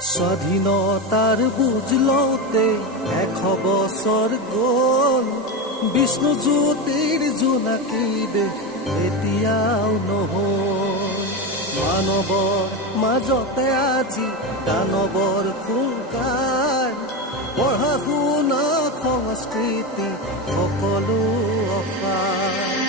স্বাধীনতাৰ বুজ লওঁতে 100 বছৰ গ'ল বিষ্ণু জ্যোতিৰ জোনাকী দেশ এতিয়াও নহল মানৱৰ মাজতে আজি দানৱৰ খুংকাৰ পঢ়া শুনা সংস্কৃতি সকলো অসাৰ